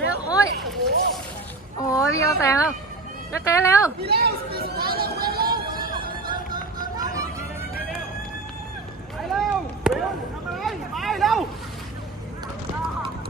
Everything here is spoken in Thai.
โอ้ยโอ้ยพี่เอาแสงแล้วจะแก้แล้ว